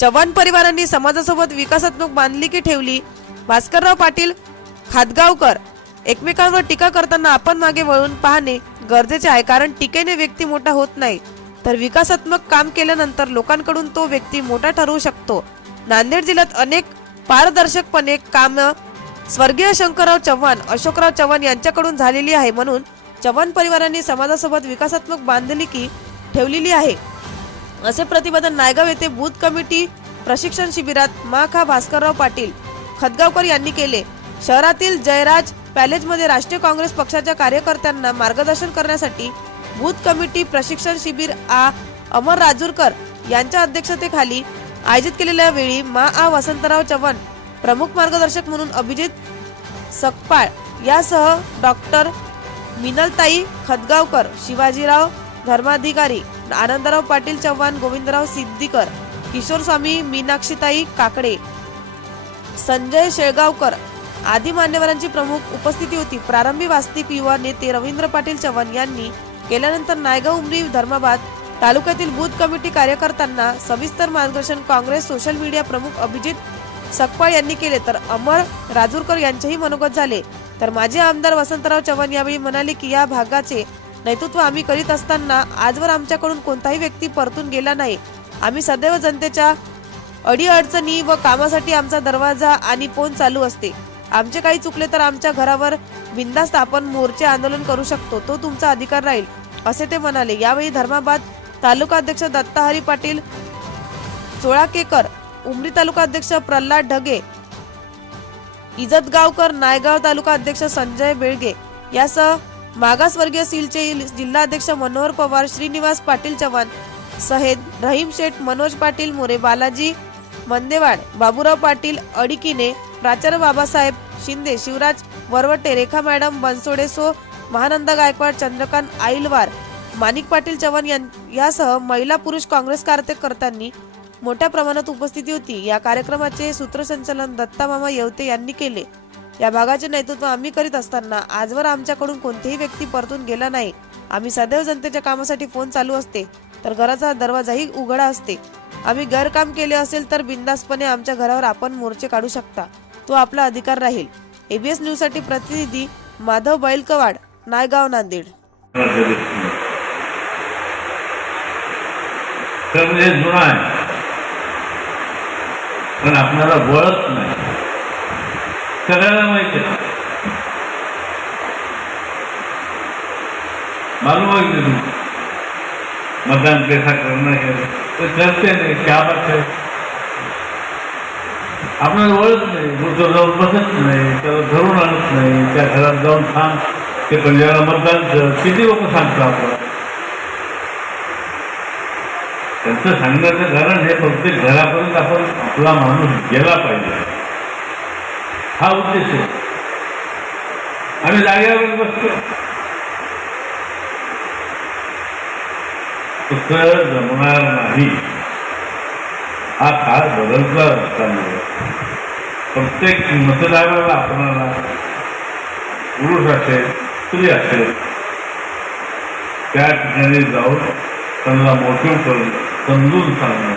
चव्हाण परिवारांनी समाजासोबत विकासात्मक बांधलिकी ठेवली. भास्करराव पाटील खादगावकर एकमेकांवर टीका करताना आपण मागे वळून पाहणे गरजेचे आहे कारण टीकेने व्यक्ती मोठा होत नाही. तर विकासात्मक काम केल्यानंतर लोकांकडून तो व्यक्ती मोठा ठरवू शकतो. नांदेड जिल्ह्यात अनेक पारदर्शकपणे काम स्वर्गीय शंकरराव चव्हाण अशोकराव चव्हाण यांच्याकडून झालेली आहे म्हणून चव्हाण परिवारांनी समाजासोबत विकासात्मक बांधलिकी ठेवलेली आहे. असे प्रतिपादन नायगाव येथे बूथ कमिटी प्रशिक्षण शिबिरात मा खा भास्करराव पाटील खदगावकर यांनी केले. शहरातील जयराज पॅलेजमध्ये राष्ट्रीय काँग्रेस पक्षाच्या कार्यकर्त्यांना मार्गदर्शन करण्यासाठी बूथ कमिटी प्रशिक्षण शिबिर आ. अमर राजूरकर यांच्या अध्यक्षतेखाली आयोजित केलेल्या वेळी मा. आ. वसंतराव चव्हाण प्रमुख मार्गदर्शक म्हणून अभिजित सकपाळ यासह डॉक्टर मिनलताई खदगावकर शिवाजीराव धर्माधिकारी आनंदराव पाटील चव्हाण गोविंदराव सिद्दीकर किशोर स्वामी मीनाक्षीताई काकडे संजय शेळगावकर आदी मान्यवरांची प्रमुख उपस्थिती होती. प्रारंभी वास्तविक युवा नेते रवींद्र पाटील चव्हाण यांनी केल्यानंतर नायगाव उमरी धर्माबाद तालुक्यातील बूथ कमिटी कार्यकर्त्यांना सविस्तर मार्गदर्शन काँग्रेस सोशल मीडिया प्रमुख अभिजित सकपाळ यांनी केले. तर अमर राजूरकर यांचेही मनोगत झाले. तर माजी आमदार वसंतराव चव्हाण यावेळी म्हणाले की या भागाचे नेतृत्व आम्ही करीत असताना आजवर आमच्याकडून कोणताही व्यक्ती परतून गेला नाही. आम्ही सदैव जनतेच्या अडीअडचणी व कामासाठी आमचा दरवाजा आणि फोन चालू असते. आमचे काही चुकले तर आमच्या घरावर बिंदास्त आपण मोर्चे आंदोलन करू शकतो तो तुमचा अधिकार राहील असे ते म्हणाले. यावेळी धर्माबाद तालुका अध्यक्ष दत्ताहरी पाटील सोळाकेकर उमरी तालुका अध्यक्ष प्रल्हाद ढगे इजतगावकर नायगाव तालुका अध्यक्ष संजय बेळगे यासह मागासवर्गीय सीलचे जिल्हाध्यक्ष मनोहर पवार श्रीनिवास पाटील चव्हाण सहेद रहीम शेठ मनोज पाटील मोरे बालाजी मंदेवाड बाबूराव पाटील अडिकीने प्राचार्य बाबासाहेब शिंदे शिवराज वरवटे रेखा मॅडम बनसोडे सो महानंदा गायकवाड चंद्रकांत आईलवार माणिक पाटील चव्हाण यां- यासह महिला पुरुष काँग्रेस कार्यकर्त्यांनी मोठ्या प्रमाणात उपस्थिती होती. या कार्यक्रमाचे सूत्रसंचालन दत्ता मामा येवते यांनी केले. या भागाचे नेतृत्व आम्ही करीत असताना आजवर आमच्याकडून कोणतीही व्यक्ती परतून गेला नाही. आम्ही सदैव जनतेच्या कामासाठी फोन चालू असते तर घराचा दरवाजाही उघडा असते. आम्ही गैरकाम केले असेल तर बिंदासपणे आमच्या घरावर आपण मोर्चे काढू शकता. तो आपला अधिकार राहील. एबीएस न्यूजसाठी प्रतिनिधी माधव बैलकवाड नायगाव नांदेड. जुना आहे. पण आपल्याला वळत नाही. सगळ्यांना माहिती आहे मालूम आहे की तुम्ही मतदान कैसा करना है ते करते नाही क्या बात है आपल्याला ओळख नाही गुरुत्व जाऊन बसत नाही त्याला धरून आणत नाही त्या घरात जाऊन सांग ते पंजाला मतदान किती लोक सांगतो आपण त्यांचं सांगण्याचं कारण हे प्रत्येक घरापर्यंत आपण आपला माणूस गेला पाहिजे. हा उद्देश आहे आम्ही जागेवर बसतो. तसं जमणार नाही. हा काळ बदलता असताना. प्रत्येक मतदाराला आपणाला पुरुष असेल स्त्री असेल त्या ठिकाणी जाऊन त्यांना मोठे करून समजून सांगणं.